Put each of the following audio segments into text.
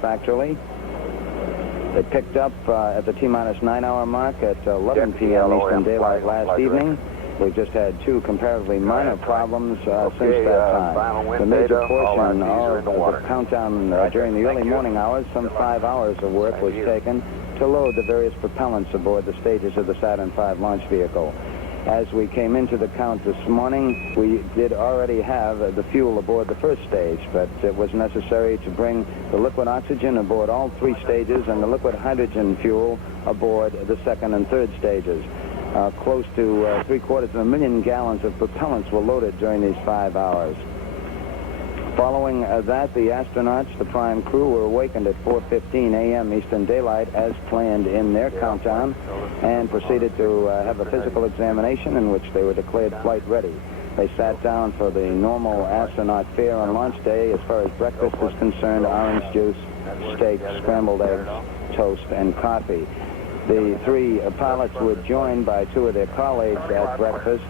satisfactorily. They picked up at the T-minus 9 hour mark at 11 p.m. Eastern Daylight last evening. We've just had two comparatively minor problems since that time. The major portion of the countdown during the early morning hours, some 5 hours of work was taken to load the various propellants aboard the stages of the Saturn V launch vehicle. As we came into the count this morning, we did already have the fuel aboard the first stage, but it was necessary to bring the liquid oxygen aboard all three stages and the liquid hydrogen fuel aboard the second and third stages. Close to 750,000 gallons of propellants were loaded during these 5 hours. Following that, the astronauts, the prime crew, were awakened at 4:15 a.m. Eastern Daylight as planned in their countdown and proceeded to have a physical examination in which they were declared flight ready. They sat down for the normal astronaut fare on launch day. As far as breakfast is concerned, orange juice, steak, scrambled eggs, toast, and coffee. The three pilots were joined by two of their colleagues at breakfast,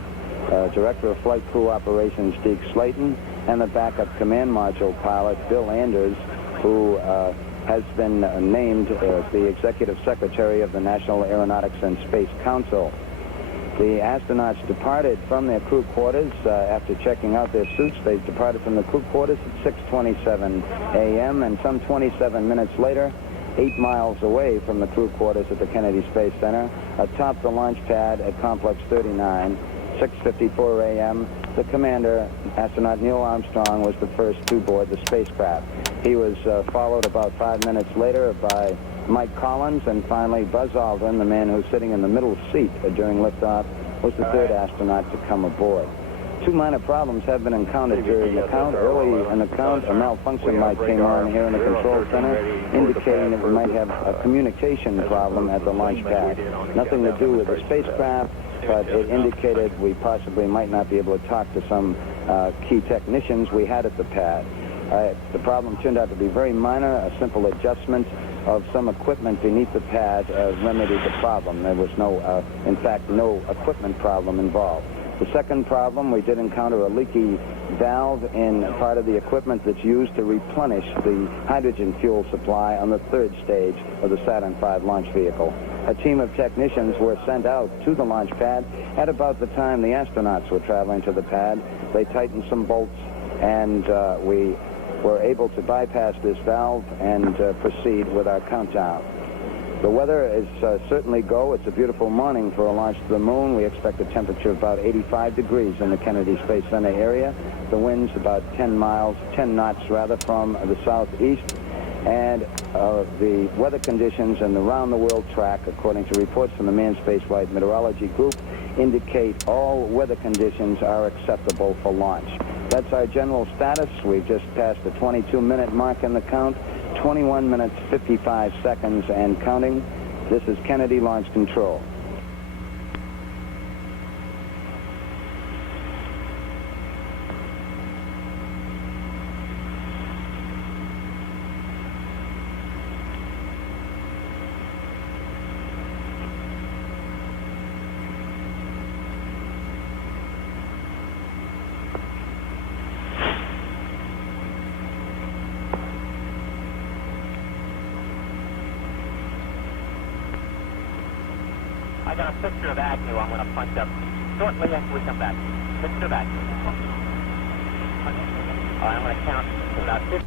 Director of Flight Crew Operations Deke Slayton, and the backup command module pilot, Bill Anders, who has been named the Executive Secretary of the National Aeronautics and Space Council. The astronauts departed from their crew quarters after checking out their suits. They departed from the crew quarters at 6:27 a.m. and some 27 minutes later, 8 miles away from the crew quarters at the Kennedy Space Center, atop the launch pad at Complex 39, 6:54 a.m., the commander, astronaut Neil Armstrong, was the first to board the spacecraft. He was followed about 5 minutes later by Mike Collins, and finally Buzz Aldrin, the man who's sitting in the middle seat during liftoff, was the third astronaut to come aboard. Two minor problems have been encountered during the count. Early in the count, a malfunction light came on here in the control center, indicating that we might have a communication problem at the launch pad. Nothing to do with the spacecraft, but it indicated we possibly might not be able to talk to some key technicians we had at the pad. The problem turned out to be very minor. A simple adjustment of some equipment beneath the pad remedied the problem. There was in fact, no equipment problem involved. The second problem, we did encounter a leaky valve in part of the equipment that's used to replenish the hydrogen fuel supply on the third stage of the Saturn V launch vehicle. A team of technicians were sent out to the launch pad at about the time the astronauts were traveling to the pad. They tightened some bolts, and we were able to bypass this valve and proceed with our countdown. The weather is certainly go. It's a beautiful morning for a launch to the moon. We expect a temperature of about 85 degrees in the Kennedy Space Center area. The wind's about 10 knots from the southeast. And the weather conditions and the round-the-world track, according to reports from the Manned Spaceflight Meteorology Group, indicate all weather conditions are acceptable for launch. That's our general status. We've just passed the 22-minute mark in the count. 21 minutes, 55 seconds and counting. This is Kennedy Launch Control. I got a picture of Agnew I'm going to punch up shortly after we come back. Picture of Agnew. All right, I'm going to count to about 50.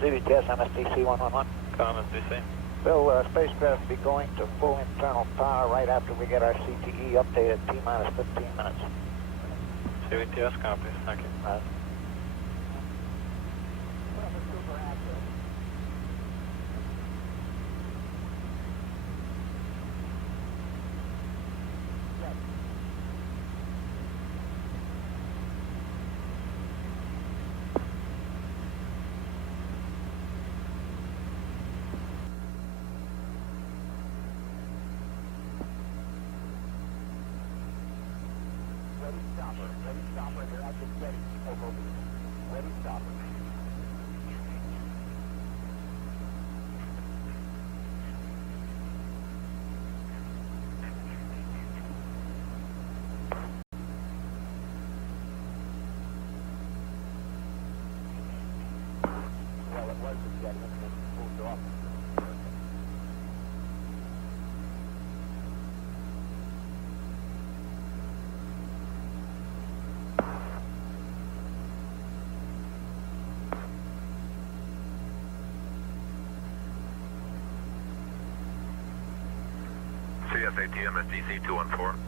CBTS, MSTC 111. MSTC. Bill, spacecraft will be going to full internal power right after we get our CTE updated T-minus 15 minutes. CBTS copies, thank you. CSAT MSDC 214.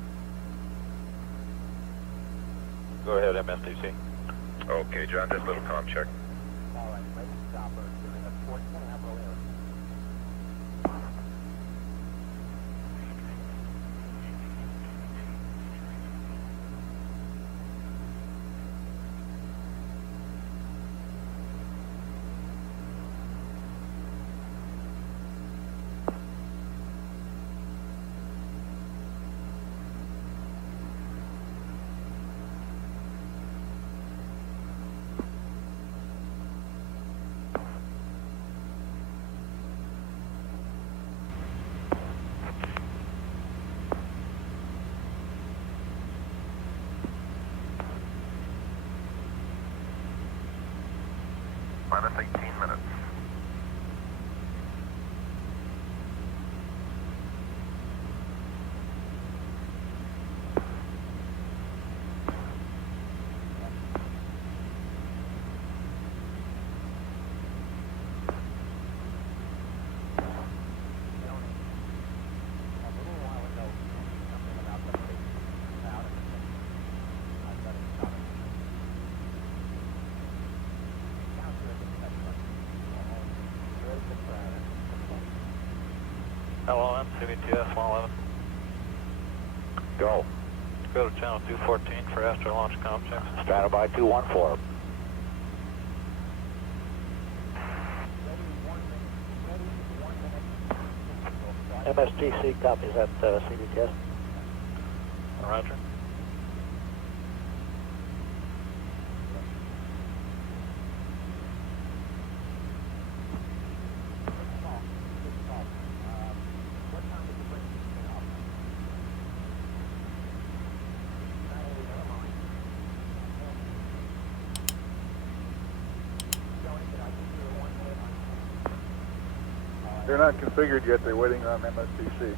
Go ahead, MSTC. Okay, John, just a little comm check. All right, ready to stop her. Doing a 14 and a half. Minus 18 minutes. LOM, CBTS 111. Go. Go to channel 214 for Astro launch comm checks. Strata by 214. MSTC copies at CBTS. Roger. They're not configured yet. They're waiting on MSTC.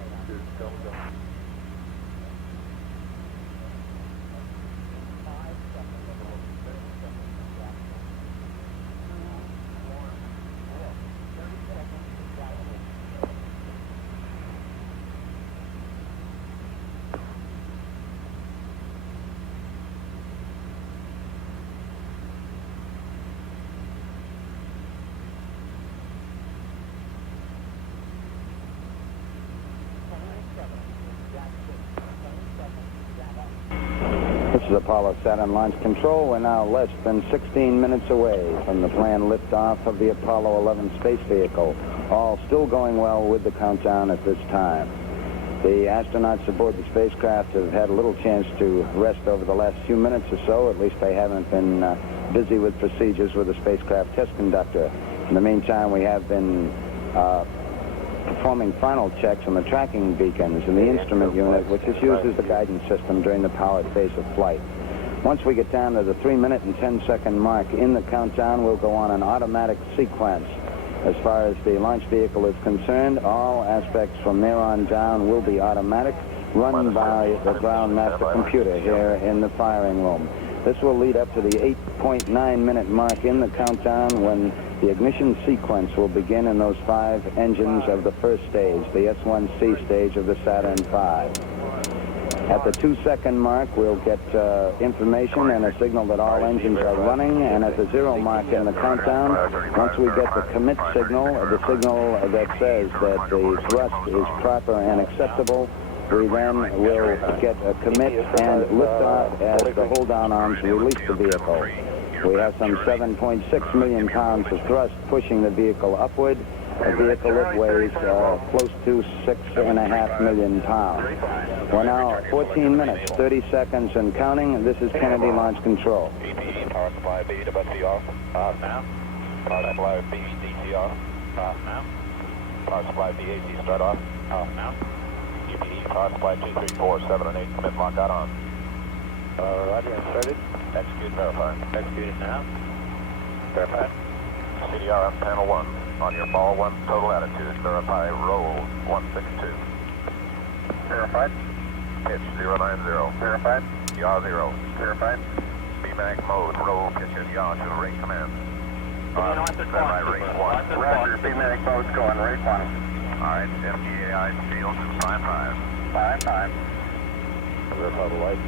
This is Apollo Saturn Launch Control. We're now less than 16 minutes away from the planned liftoff of the Apollo 11 space vehicle. All still going well with the countdown at this time. The astronauts aboard the spacecraft have had a little chance to rest over the last few minutes or so. At least they haven't been busy with procedures with the spacecraft test conductor. In the meantime, we have been performing final checks on the tracking beacons in the instrument unit, which is used as the guidance system during the powered phase of flight. Once we get down to the 3-minute and 10-second mark in the countdown, we'll go on an automatic sequence. As far as the launch vehicle is concerned, all aspects from there on down will be automatic, run by the ground master computer here in the firing room. This will lead up to the 8.9-minute mark in the countdown when The ignition sequence will begin in those 5 engines of the first stage, the S1C stage of the Saturn V. At the 2-second mark, we'll get information and a signal that all engines are running, and at the 0 mark in the countdown, once we get the commit signal, the signal that says that the thrust is proper and acceptable, we then will get a commit and lift off as the hold-down arms release the vehicle. We have some 7.6 million pounds of thrust pushing the vehicle upward. The vehicle weighs close to 6.5 million pounds. We're now 14 minutes, 30 seconds and counting. This is Kennedy Launch Control. EPE, power supply B to BC off. Off now. Power supply B, DC off. Off now. Power supply B, AC start off. Off now. EPE, power supply 2, 3, 4, 7, and 8, commit lockout on. Roger, started. Execute, verify. Executed now. Verify. CDR on panel 1. On your ball 1 total attitude, verify roll 162. Verified. Pitch 090. Verified. Yaw 0. Verified. BMAC mode, roll pitch and yaw to rate command. Semi rate 1. Roger, BMAC mode's going, rate 1. Alright, FGAI field is 5-5. 5-5. Verify the light.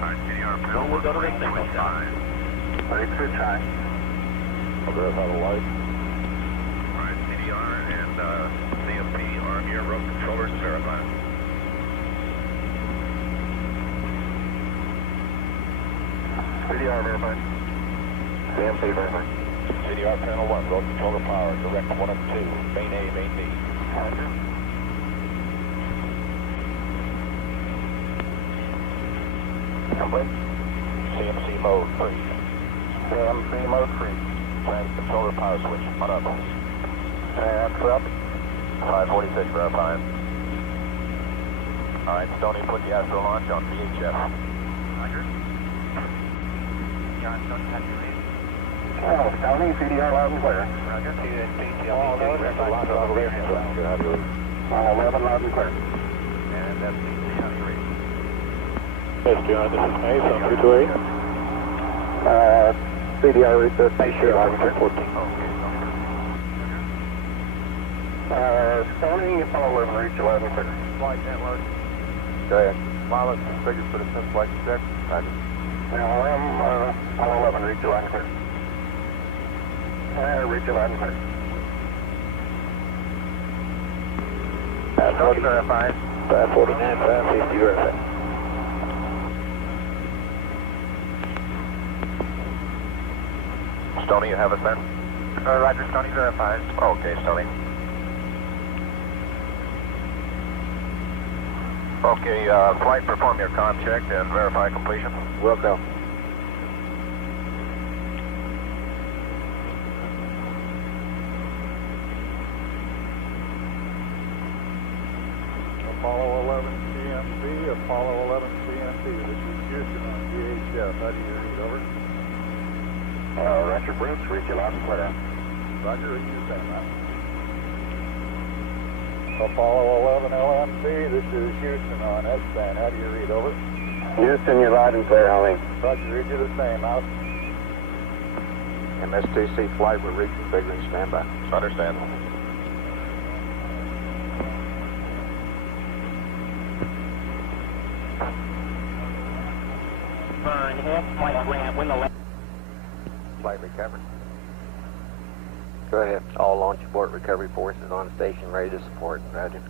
Alright, CDR field 135. Ready to pitch high. Verify the light. CDR and CMP arm your rope controllers verified. CDR verified. CMP verified. CDR panel 1, rope controller power, direct 1 and 2, main A, main B. Roger. Complete. CMC mode free. CMC mode free. Trans controller power switch, on up. Up. 546, verifying. Alright, Stoney, put the Astro launch on VHF. Roger. John, Stoney, have you read? Oh, Stoney, CDR loud and clear. Roger. All 11 loud and clear. And that's CDR, have you read? Yes, John, this is Mace on 228. CDR recess, sure, loud and clear. 14. Stoney, follow 11, reach 11, clear. Flight network. Go ahead. Pilot configured for the sim flight check. Roger. Follow 11, reach 11, clear. Reach 11, clear. Stoney verified. 549, 550 verified. Stoney, you have us there? Roger, Stoney verified. Okay, Stoney. Okay, flight, perform your comm check and verify completion. Will do. Apollo 11 CMP, Apollo 11 CMP. This is Houston on VHF. How do you read, over? Roger, Bruce, reach you loud and clear. Roger, read you same that. Apollo 11 LMC, this is Houston on S-band. How do you read, over? Houston, you're loud and clear, homie. Roger, read you the same, out. MSTC flight, we're reconfiguring standby. Understand. Burn half flight ramp when the left. Flight recovered. Go ahead. All launch abort recovery forces on station ready to support. Roger.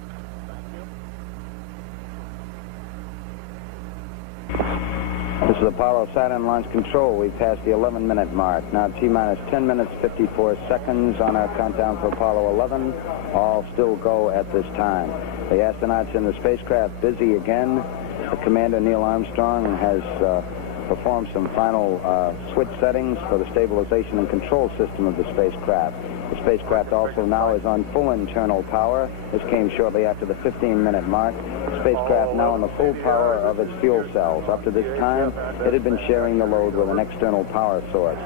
This is Apollo Saturn Launch Control. We've passed the 11-minute mark. Now T-minus 10 minutes, 54 seconds on our countdown for Apollo 11. All still go at this time. The astronauts in the spacecraft busy again. The commander, Neil Armstrong, has performed some final switch settings for the stabilization and control system of the spacecraft. The spacecraft also now is on full internal power. This came shortly after the 15-minute mark. The spacecraft now on the full power of its fuel cells. Up to this time, it had been sharing the load with an external power source.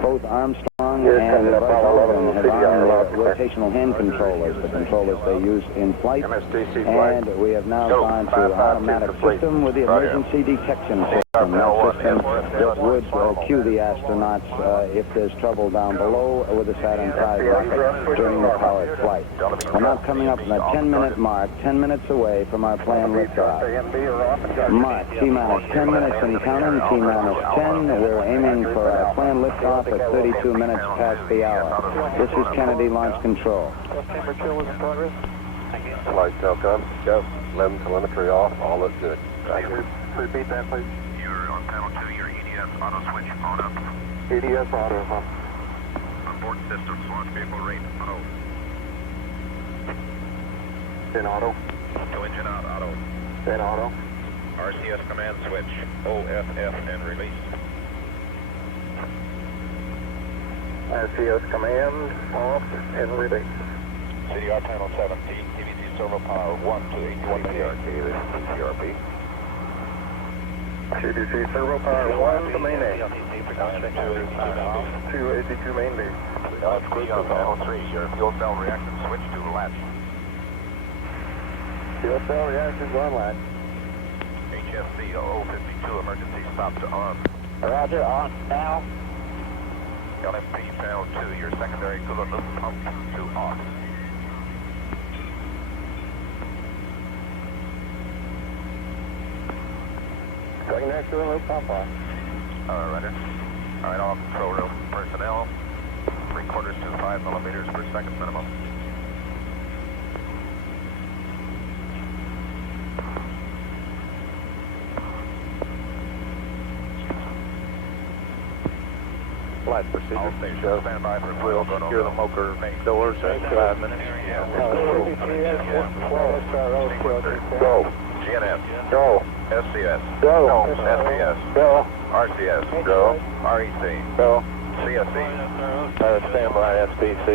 Both Armstrong and Buzz Aldrin have armed rotational hand controllers, the controllers they use in flight. And we have now gone to automatic system with the emergency detection system. system that would cue the astronauts if there's trouble down below with the Saturn V rocket during the powered flight. We're now coming up on the 10-minute mark, 10 minutes away from our planned liftoff. Mark, T-minus 10 minutes and counting, T-minus 10. We're aiming for our planned liftoff at 32 minutes past the hour. This is Kennedy Launch Control. Temperature was in progress. Flight Telcom, go. 11 telemetry off, all looks good. Thank you. Repeat that, please. You're on panel 2, your EDS auto switch on up. EDS auto, Onboard systems, launch vehicle rate auto. In auto. Go engine out, auto. In auto. RCS command switch, OFF and release. RCS command, off and release. CDR panel 17, TVC servo power 1 to 81 PRP, this is PRP. CDC servo power 1 to main A. 282 main B. LFT on panel 3, your fuel cell reaction switch to latch. Fuel cell reactors on latch. HSC 0052, emergency stop to arm. Roger, on now. LFT panel 2, your secondary coolant loop pump to off. Secondary coolant loop pump on. Roger. All right, all control room personnel, 3/4 to 5 millimeters per second minimum. Flight procedure. All stations stand by for We'll secure the motor doors at 5 minutes. Go. GNS. Go. SCS. Go. SPS. Go. RCS. Go. REC. Go. CSE. Stand by SPC.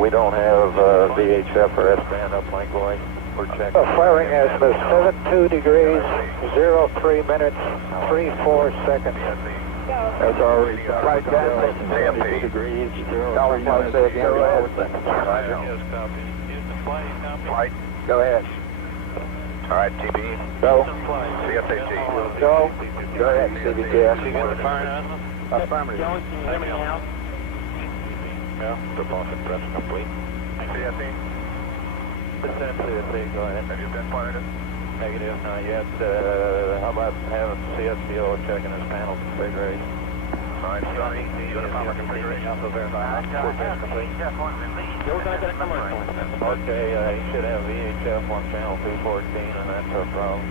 We don't have VHF or S-band uplink going. We're checking. Firing azimuth 72 degrees, 03 minutes, 34 seconds. That's already Flight down. 72 degrees. I'll say again. Go ahead. Flight. Go ahead. All right, TB. Go. CSAT. Go. Go ahead, CBTS. Affirmative. Can you hear me now? Yeah, propulsion press complete. CSE. CSC, go ahead. Have you been fired? Negative, not yet. How about having CSPO checking his panel configuration? All right, Johnny. Unit power configuration. Also verify. Complete. You're going to get a commercial. Okay, he should have VHF on channel 214, and that's our problem.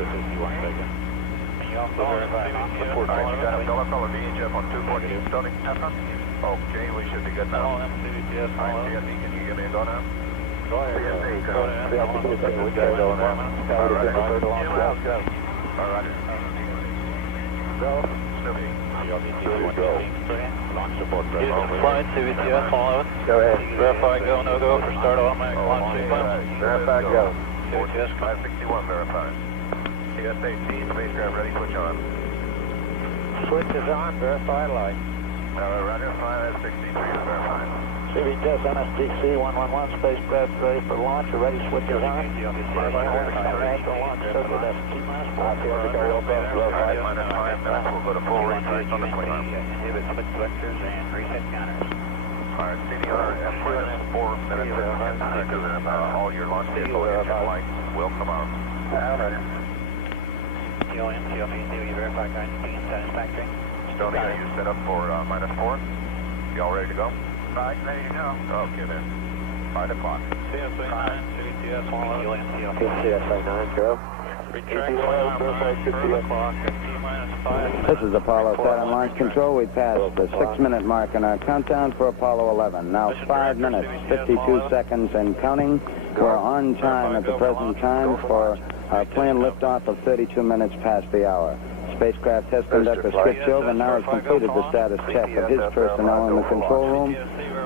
This is you are taken. Can you also verify? All right, you got a Dollar VHF on 214 Stony. Okay, we should be good now. All right, CSE, can you give me a go now? Go ahead. CSE, Go ahead. We gotta go now. All right. Go. Snoopy. Launch support. Flight CVTS 11. Go ahead. Verify go, no go for start automatic launch sequence. Verify go. CVTS 561 verified. CSAT, spacecraft ready, switch on. Switch is on, verify light. Roger, 563 is verified. CBTS NSDC 111, spacecraft ready for launch. Ready, switch is on. Natural launch circle, that's T-minus 5. Minus 5 minutes, we'll go to full retake on the twin arm. Inhibit switch selectors and reset counters. All right, CDR at minus 4 minutes and all your launch vehicle engine lights will come on. TLM, TLP, you verify guidance being satisfactory. Stony, are you set up for minus 4? Y'all ready to go? Right, ready to go. Okay then. 5 o'clock. CSA 9, CVTS 11. CSA 9, go. Retract climb 9 o'clock at T-minus 5. This is Apollo Saturn Launch Control. We passed the 6-minute mark in our countdown for Apollo 11. Now 5 minutes, 52 seconds and counting. We're on time at the present time for our planned liftoff of 32 minutes past the hour. Spacecraft test conductor Skip and now has completed the status check of his personnel in the control room.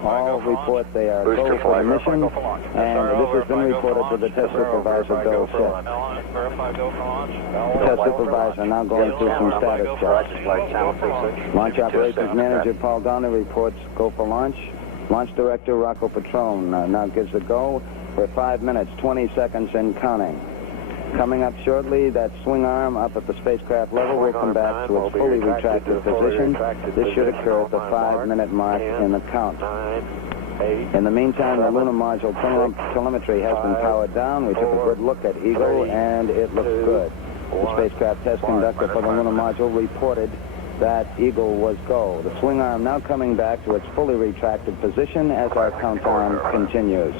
All report they are go for the mission, and this has been reported to the test supervisor, Bill Schiff. Verify go for launch. Test supervisor now going through some status checks. Launch operations manager Paul Donner reports go for launch. Launch director Rocco Petrone now gives the go for 5 minutes, 20 seconds and counting. Coming up shortly, that swing arm up at the spacecraft level will come back to its fully retracted position. This should occur at the 5-minute mark in the count. In the meantime, the lunar module telemetry has been powered down. We took a good look at Eagle, and it looks good. The spacecraft test conductor for the lunar module reported that Eagle was go. The swing arm now coming back to its fully retracted position as our countdown continues.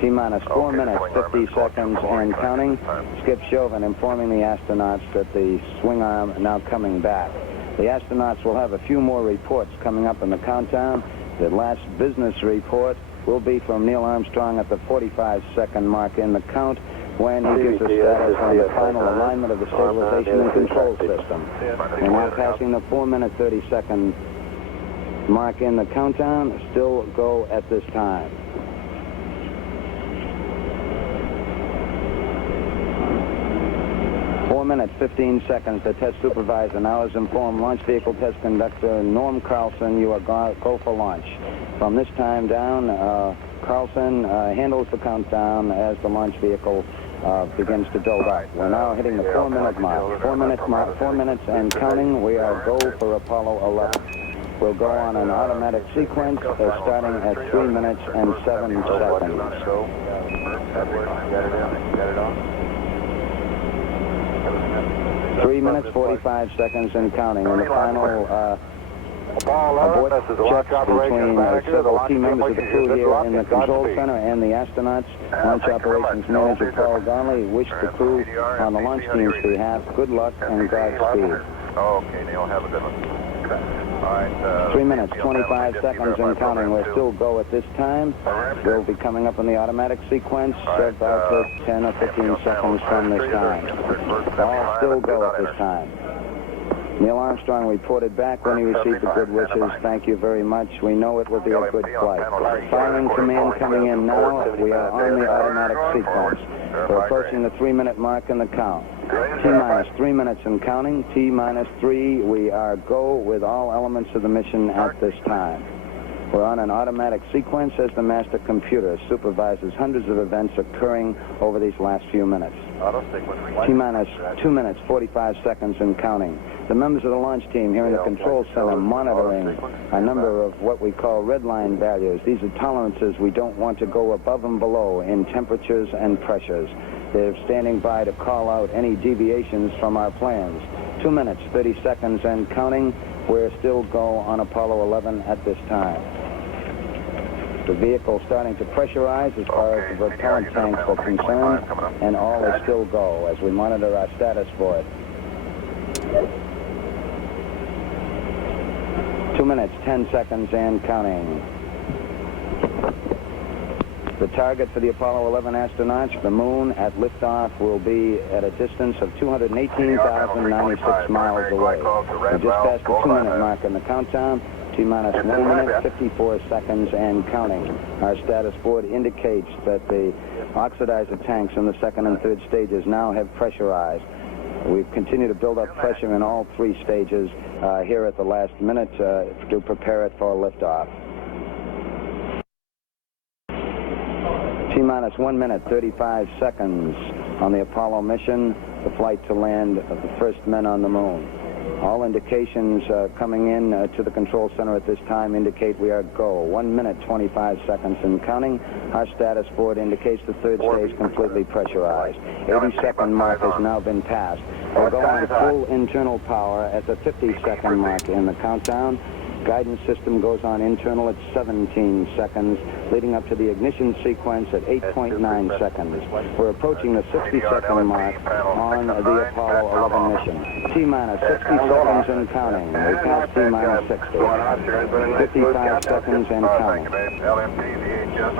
T-minus 4 minutes, 50 seconds, and counting. Skip Chauvin informing the astronauts that the swing arm now coming back. The astronauts will have a few more reports coming up in the countdown. The last business report will be from Neil Armstrong at the 45-second mark in the count, when he gives a status on the final alignment of the stabilization and control system. We're now passing the 4-minute, 30-second mark in the countdown. Still go at this time. 4 minutes, 15 seconds. The test supervisor now has informed launch vehicle test conductor Norm Carlson you are go for launch. From this time down, Carlson handles the countdown as the launch vehicle begins to build up. We're now hitting the 4-minute mark. 4 minutes mark, 4 minutes and counting. We are go for Apollo 11. We'll go on an automatic sequence starting at 3 minutes and 7 seconds. 3 minutes, 45 seconds and counting. And the final abort checks between several key members of the crew here in the control center and the astronauts. Launch operations manager Paul Donnelly wished the crew on the launch team's behalf good luck and Godspeed. Okay, Neil, have a good one. All right. 3 minutes, 25 seconds and counting. We'll still go at this time. We'll be coming up in the automatic sequence about 10 or 15 seconds from this time. All still go at this time. Neil Armstrong reported back when he received the good wishes. Thank you very much. We know it will be a good flight. Firing command coming in now. We are on the automatic sequence. We're approaching the 3-minute mark in the count. T-minus 3 minutes and counting. T-minus 3. We are go with all elements of the mission at this time. We're on an automatic sequence as the master computer supervises hundreds of events occurring over these last few minutes. T-minus 2 minutes, 45 seconds and counting. The members of the launch team here in the control center monitoring a number of what we call red line values. These are tolerances we don't want to go above and below in temperatures and pressures. They're standing by to call out any deviations from our plans. 2 minutes, 30 seconds and counting. We're still go on Apollo 11 at this time. The vehicle starting to pressurize as far as the propellant tanks are concerned, and all is still go as we monitor our status for it. 2 minutes, 10 seconds and counting. The target for the Apollo 11 astronauts, the moon at liftoff, will be at a distance of 218,096 miles away. We just passed the 2-minute mark in the countdown. T-minus 1 minute, 54 seconds and counting. Our status board indicates that the oxidizer tanks in the second and third stages now have pressurized. We've continued to build up pressure in all 3 stages here at the last minute to prepare it for liftoff. T-minus 1 minute, 35 seconds on the Apollo mission, the flight to land of the first men on the moon. All indications coming in to the control center at this time indicate we are go. 1 minute, 25 seconds and counting. Our status board indicates the third stage completely pressurized. 80-second mark has now been passed. We'll go on full internal power at the 50-second mark in the countdown. Guidance system goes on internal at 17 seconds, leading up to the ignition sequence at 8.9 seconds. We're approaching the 60-second mark on the Apollo 11 mission. T-minus 60 seconds and counting. We passed T-minus 60. 55 seconds and counting.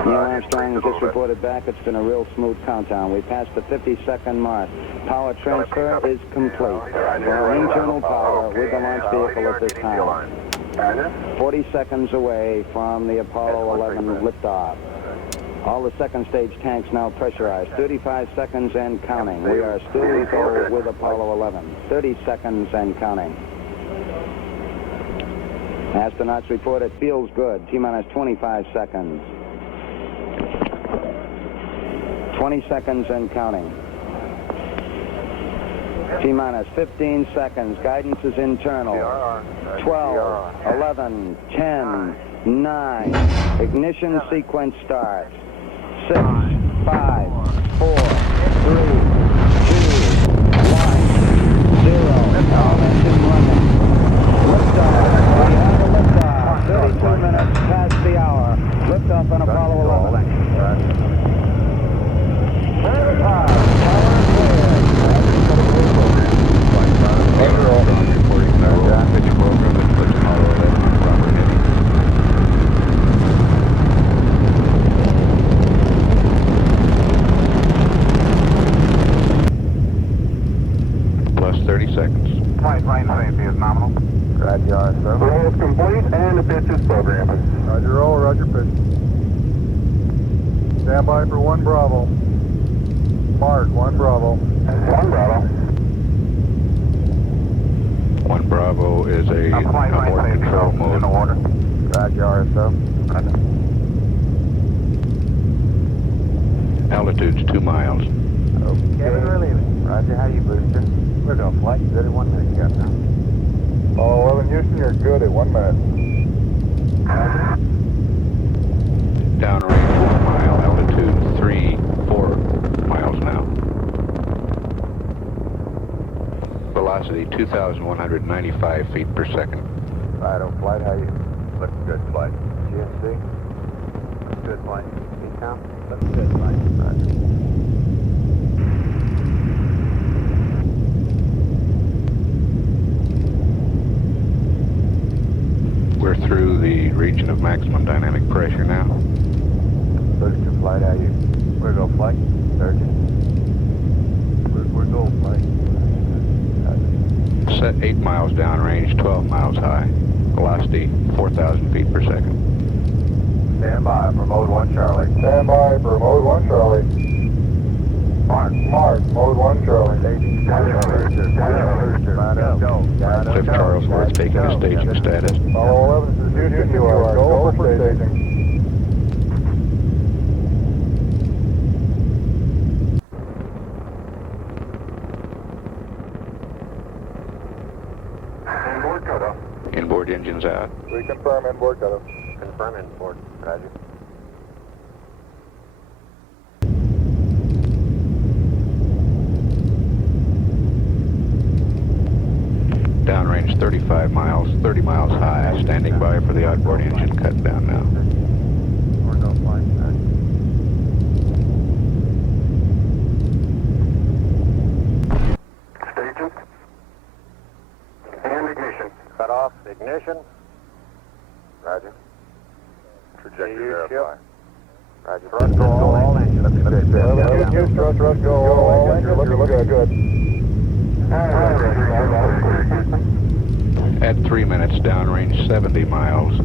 Neil Armstrong just reported back. It's been a real smooth countdown. We passed the 50-second mark. Power transfer is complete. We're on internal power with the launch vehicle at this time. 40 seconds away from the Apollo 11 liftoff. All the second stage tanks now pressurized. 35 seconds and counting. We are still go with Apollo 11. 30 seconds and counting. Astronauts report it feels good. T-minus 25 seconds. 20 seconds and counting. T-minus 15 seconds. Guidance is internal. 12, 11, 10, 9. Ignition sequence starts. 6, 5, 4, 3, 2, 1, 0. All engine running. Liftoff. We have a liftoff. 32 minutes past the hour. Liftoff on Apollo 11. Plus 30 seconds. Flight safety is nominal. Roger, RSO. Roll is complete and the pitch is programmed. Roger roll, roger pitch. Stand by for 1 Bravo. Mark, 1 Bravo. 1 Bravo. 1 Bravo is a abort control mode. In the water. Roger, RSO. Altitude's 2 miles. Okay, we're leaving. Roger, how you, booster? We're going to flight good at 1 minute, Captain. Oh, 11 Houston, you're good at 1 minute. Downrange 1 mile, altitude 4 miles now. Velocity 2,195 feet per second. Right, flight, how you? Looking good, flight. GNC? Looks good, flight. Ecom? Looks good, flight. Roger. We're through the region of maximum dynamic pressure now. Booster flight, how you? We're going to flight. Surgeon. We're going to flight. Set 8 miles downrange, 12 miles high. Velocity 4,000 feet per second. Stand by for mode 1 Charlie. Stand by for mode 1 Charlie. Mark, mode 1 Charlie. Cliff Charlesworth taking a staging status. Apollo 11, this is Houston, you are go for staging. Inboard cutoff. Inboard engines out. We confirm inboard cutoff. Confirm inboard. Roger. Downrange 35 miles, 30 miles high. Standing by for the outboard engine cut down now. We're going to flight. Staging. And ignition. Cut off. Ignition. Roger. Trajectory verify. Roger. Thrust go all engines. Looking good. Use thrust go all engines. You're looking good. At 3 minutes, downrange 70 miles,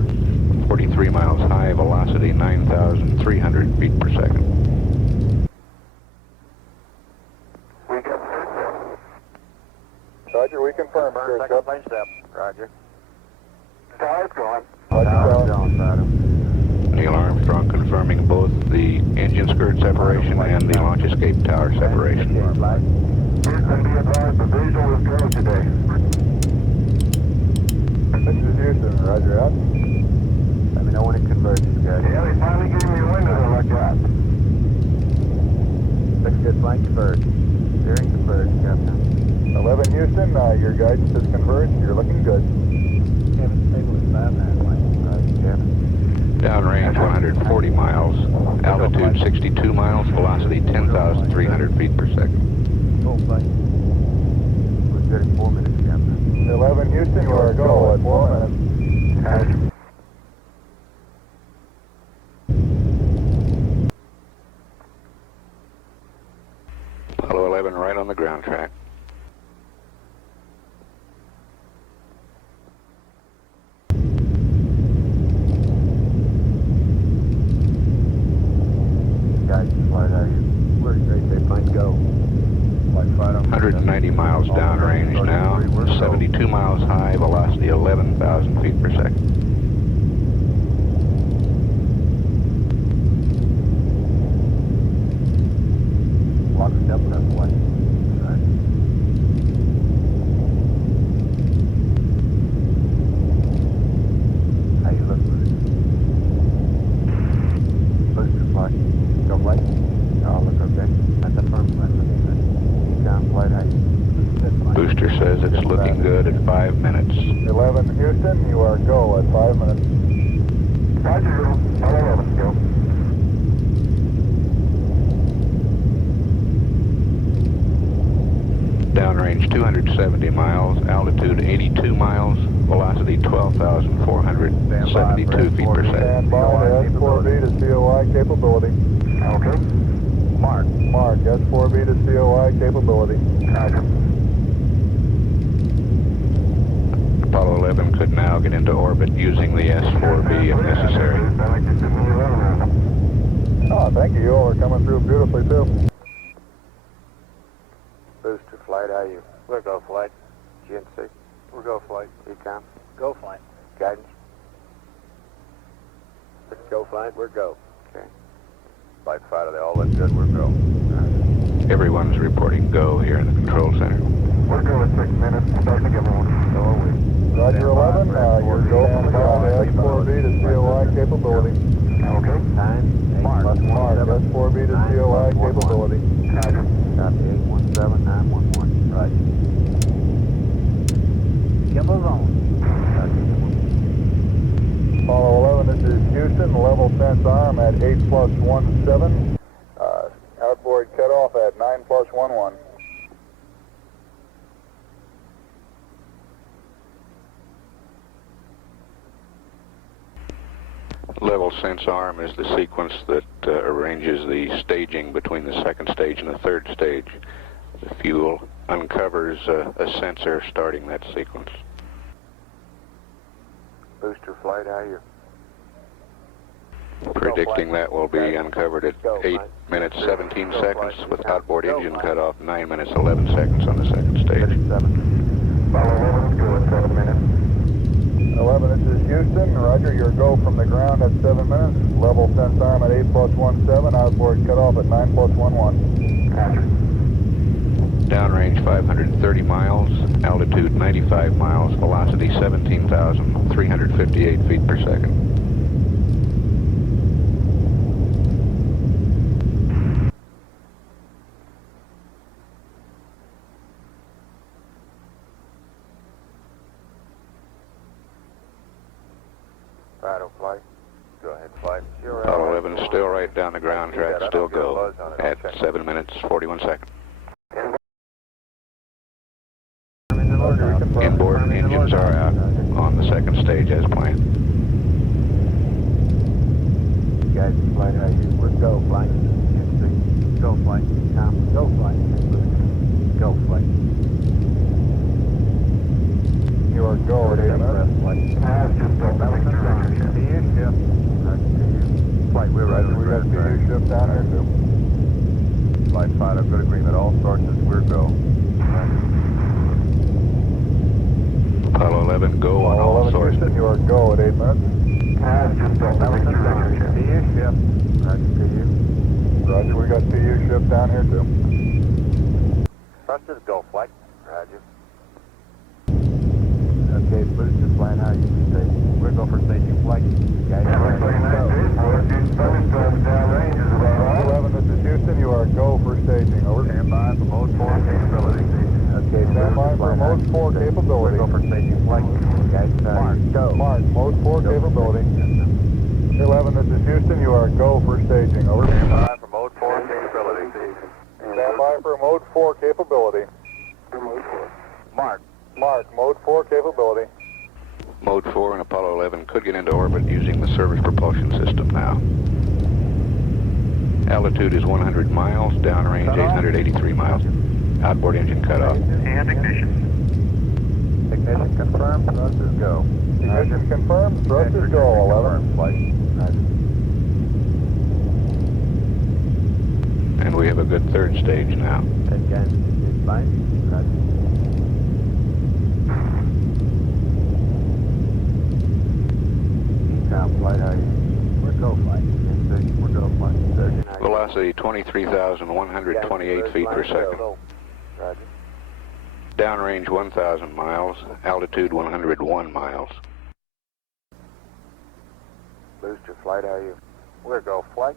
43 miles high, velocity 9,300 feet per second. Roger, we confirm. Second plane step. Roger. Tide's going. Neil Armstrong confirming both the engine skirt separation and the launch escape tower separation. Houston, be advised, the visual is go today. This is Houston, roger out. Let me know when it converges, guys. Yeah, they finally gave me a window to look at. Looks good, flight converged. Steering converged, Captain. 11 Houston, your guidance has converged. You're looking good. Kevin, stable at 5-9, flight. Roger, Kevin. Downrange 140 miles, altitude 62 miles, velocity 10,300 feet per second. Go, flight. We're good at 4 minutes, Captain. 11 Houston, you are go at 4 minutes. Apollo 11 right on the ground track. Guidance flight, how you? We're great, they find go. Flight 190 miles downrange now, 72 miles high, velocity 11,000 feet per second. Lock step, that flight. Right. 11 Houston, you are go at 5 minutes. Roger, 11, go. Downrange 270 miles, altitude 82 miles, velocity 12,472 feet per second. Stand by to S4B to COI capability. Okay. Mark S4B to COI capability. Roger. Apollo 11 could now get into orbit using the S4B if necessary. Oh, thank you. You all are coming through beautifully too. Booster flight, how are you? We're go flight. GNC. We're go flight. Econ. Go flight. Guidance. Go flight, we're go. Okay. Flight fighter, they all look good. We're go. Everyone's reporting go here in the control center. We're go at 6 minutes. Starting to get one. So are we. Roger 11, you're go from the ground to S4B to COI capability. Okay. Time. Mark S4B to COI capability. Roger. Copy 817-911. Right. Gimbal zone. Apollo 11, this is Houston, level sense arm at 8+17. Outboard cutoff at 9+11. Level sense arm is the sequence that arranges the staging between the second stage and the third stage. The fuel uncovers a sensor starting that sequence. Booster flight, how are you? Predicting that will be uncovered at 8 minutes 17 seconds with outboard engine cutoff, 9 minutes 11 seconds on the second stage. 11, go at 7 minutes. 11, this is Houston. Roger, your go from the ground at 7 minutes. Level sense arm at 8+17. Outboard cutoff at 9+11. Roger. Downrange 530 miles, altitude 95 miles, velocity 17,358 feet per second. Auto flight. Go ahead, flight. Apollo 11 still right down the ground track, still go at 7 minutes 41 seconds. Inboard engines are out on the second stage as planned. Guys, flight, how are you? We're go flight. Go flight. Go flight. Go flight. You are go at 8 minutes. Just a Flight, we're right. We got a PU ship down here too. Flight fighter, good agreement. All sources, we're go. Apollo 11 go on all sources. Houston, you are go at 8 minutes. just a PU ship. Roger, PU. Roger, we got PU ship down here too. Thrusters go flight. Roger. Okay, booster flight, how are you? We're go for staging flight. Guys, Looks like a nice day for us. Downrange is about 11, this is Houston, you are go for staging. Over. stand by for mode 4 capability. Okay, stand by for mode 4 capability. We're go for staging flight. Guys, Mark, mode 4 capability. 11, this is Houston, you are go for staging. Over. stand by for mode 4 capability. Stand by for mode 4 capability. Mark. Mode 4 capability. Mode 4 and Apollo 11 could get into orbit using the service propulsion system now. Altitude is 100 miles, downrange 883 miles. Outboard engine cutoff. and ignition. Ignition confirmed, thrusters go. Ignition confirmed, thrusters go, 11. Flight. And we have a good third stage now. Head guys, is fine. Roger. Flight, how are you? We're go flight. We're go flight. Velocity 23,128 feet per second. Roger. Downrange 1,000 miles, altitude 101 miles. Booster flight, how are you? We're go flight.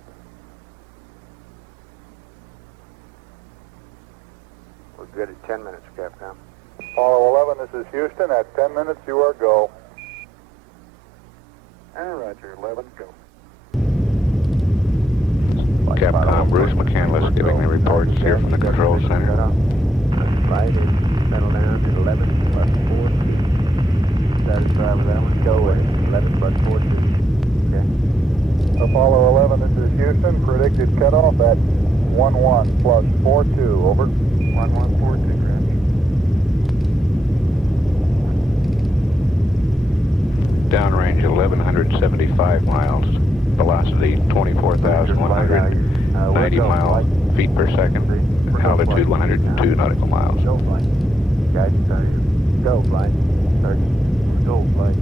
We're good at 10 minutes, Capcom. Apollo 11, this is Houston. At 10 minutes, you are go. Roger, 11, go. Capcom Bruce McCandless giving the reports here from the control center. Right, settle down to 11 plus 4. Satisfied with that one? Go with it. 11 plus 4, 2. Okay. Apollo 11, this is Houston. Predicted cutoff at 11 plus 42. Over. 1142, Roger. Downrange 1,175 miles. Velocity 24,190 feet per second. Altitude 102 nautical miles. Go flight. Guidance are you. Go flight. Start. Go flight.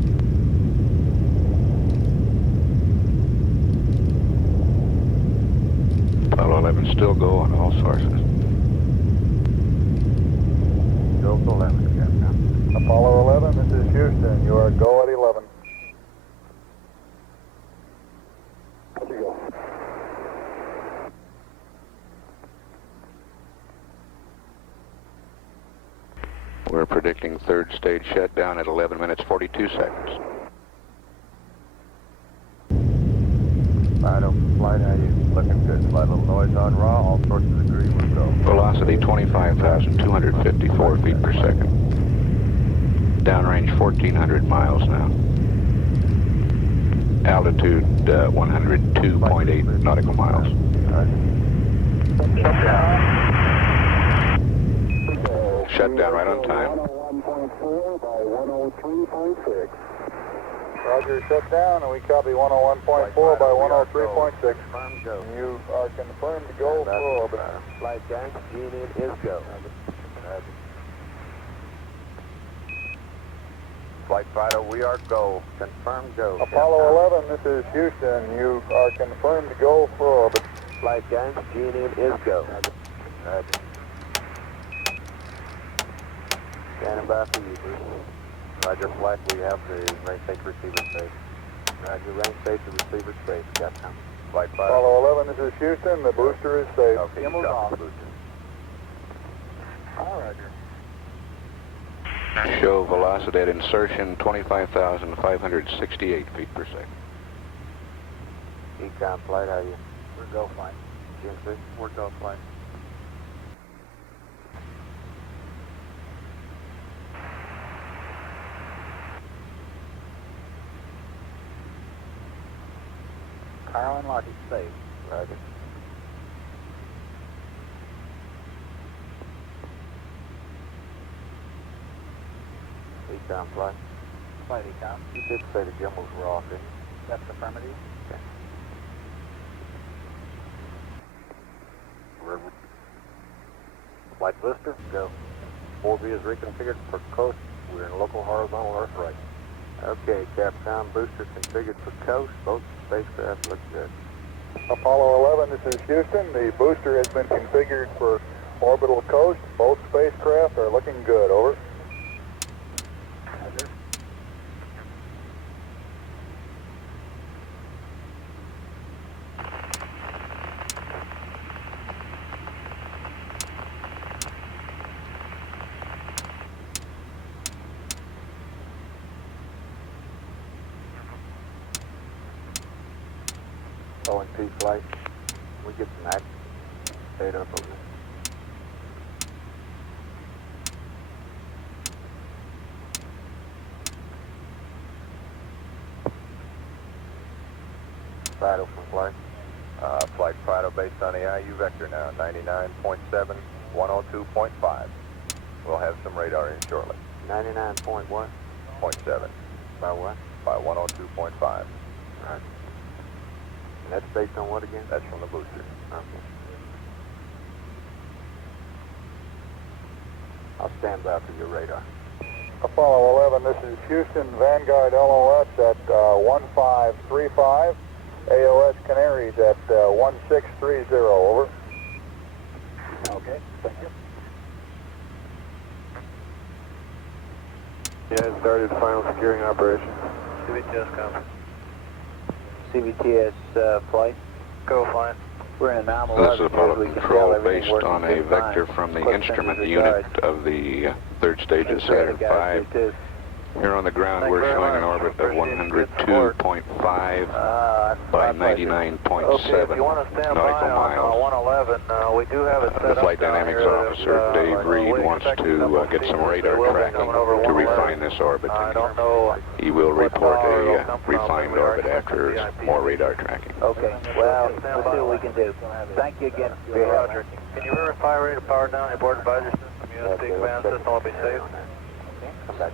Apollo 11 still go on all sources. Go to 11, Capcom. Apollo 11, this is Houston. You are go at 11. We're predicting third stage shutdown at 11 minutes 42 seconds. Wide open flight, how you? Looking good. Slight little noise on raw, all sorts of degrees. We'll go. Velocity 25,254 feet per second. Downrange 1,400 miles now. Altitude 102.8 nautical miles. Shutdown right on time. 101.4 by 103.6. Roger, shut down, and we copy 101.4 by 103.6. You are confirmed to go for orbit. Flight guidance, G-in is go. Flight Fido, we are go. Confirmed go. Apollo 11, this is Houston. You are confirmed to go for orbit. Flight guidance, G-in is go. Standing by for you, Bruce. Roger, flight, we have the range station receiver space. Roger, range station receiver space, Capcom. Flight Fido. Apollo 11, this is Houston. The booster is safe. Okay, you drop the booster. All right, Roger. Show velocity at insertion 25,568 feet per second. Econ flight, how you? We're go flight. GMC? We're go flight. Carlin Logic safe. Roger. Econ flight. Flight econ. You did say the gimbals were off, didn't you? That's affirmative. Okay. Flight booster, go. 4B is reconfigured for coast. We're in local horizontal Earth right. Okay, Capcom, booster configured for coast. Both spacecraft look good. Apollo 11, this is Houston. The booster has been configured for orbital coast. Both spacecraft are looking good. Over. Roger. O&P flight. We get some action. Stayed up over there. Fido from flight. Flight Fido based on the IU vector now, 99.7, 102.5. We'll have some radar in shortly. 99.1. 0.7 By what? by 102.5. Right. And that's based on what again? That's from the booster. Okay. I'll stand by for your radar. Apollo 11, this is Houston. Vanguard LOS at 1535. AOS Canaries at 1630. Over. Okay, thank you. Yeah, started final securing operation. CVTS conference. CVTS flight. Go flight. We're in anomaly. This is Apollo Control based on a vector from the instrument unit of the third stage of Saturn V. Here on the ground, we're showing an orbit of 102.5 by 99.7 nautical miles. 111, we do have it set The flight dynamics officer, Dave Reed, wants to get some radar tracking to refine this orbit. He will report a refined orbit after more radar tracking. Okay, well, let's see what we can do. Thank you again for your help. Can you verify rate of power down your board advisor system? USB command system will be safe. Come back.